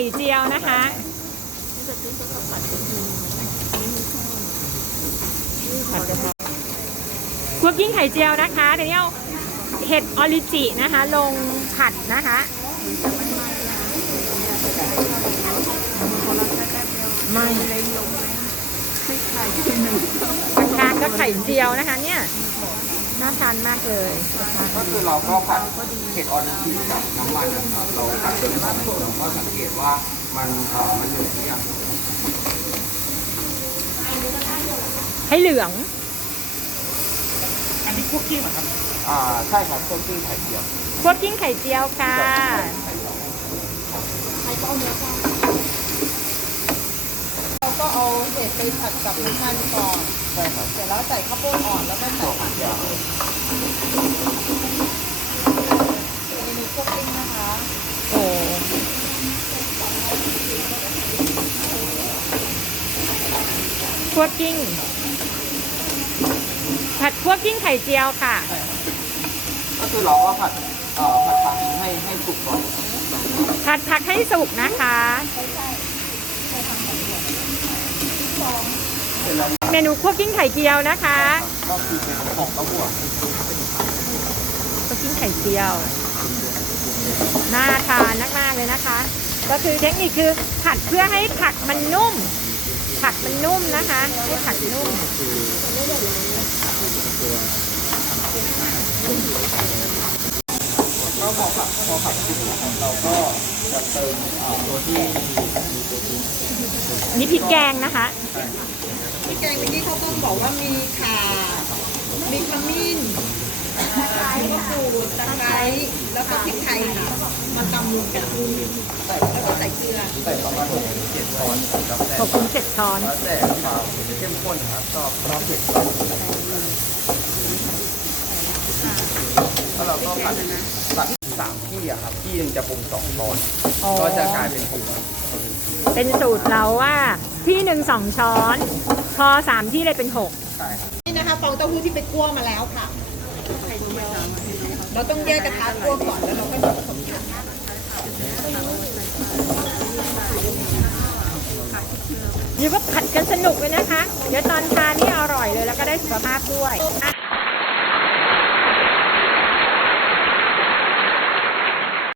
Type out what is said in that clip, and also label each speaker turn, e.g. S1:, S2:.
S1: เจียวนะคะคั่วกิ้งไข่เจียวนะคะเดี๋ยวนี้เอาเห็ดออริจินะคะลงผัดนะคะไม่ทานก็ไข่เจียวนะคะเนี่ยน่าทานมากเลย
S2: ก็คือเราก็ผัดเห็ดออริจิกับน้ำมันนะครับเราผัดจนหอมเราก็สังเกตว่ามันเหลืองหรือยัง
S1: ให้เหลือง
S2: อันนี้คั่วกิ้งเหรอครับใช่ครับคั่วกิ้งไข่เจียว
S1: คั่วกิ้งไข่เจียวค่ะ
S3: เราก็เอาเห็ดไปผัดกับน้ำมันก่อน
S2: ใช่ครับ
S3: เสร็จแล้วใส่ข้าวโพดอ่อนแล้วก็ใส่ผักเมนูคั่วกิ้งนะคะ
S1: โอ้คั่วกิ้งผัดคั่วกิ้งไข่เจียวค่ะ
S2: ก็คือเราก็ผัดผักให้สุกก่อน
S1: ผัดผักให้สุกนะคะเมนูคั่วกิ้งไข่เจียวนะคะ
S2: ก็คือเป็นของเต้าหู้
S1: คั่วกิ้งไข่เจียวน่าทานมากๆเลยนะคะก็คือเทคนิคคือผัดเพื่อให้ผักมันนุ่มผักมันนุ่มนะคะให้ผักนุ่ม
S2: ก็พอผัดเราก็จะเติมตัวที่มีตัวนี้
S1: นี่พริกแกงนะคะ
S3: พริกแกงเมื่อกี้เขาต้องบอกว่ามีข่ามีขมิ้นแล้วก็ปูตะไคร้แล้วก็พริกไทยค่ะมาตำรวมกันแล้วก็ใส่เกลือ
S2: ใส่ประมาณ6-7 ช้อนครับ
S1: ขอบคุณ7 ช้อน
S2: แล้วแต่ความเข้มข้นครับชอบเผ็ดแล้วเราก็ผัด3 ที่ครับที่นึงจะปรุง2 ช้อนก็จะกลายเป็น
S1: เป็นสูตรเราว่าที่1 2 ช้อนพอ3 ที่เลยเป็น6
S2: ใช่ครับ
S3: นี่นะคะฟองเต้าหู้ที่ไปคั่วมาแล้วค่ะเราต้องแยกกระทะคั่วก่อนแล้วเราก็ผสมกัน
S1: นี่ก็ผัดกันสนุกเลยนะคะเดี๋ยวตอนทานนี่อร่อยเลยแล้วก็ได้สุขภาพด้วย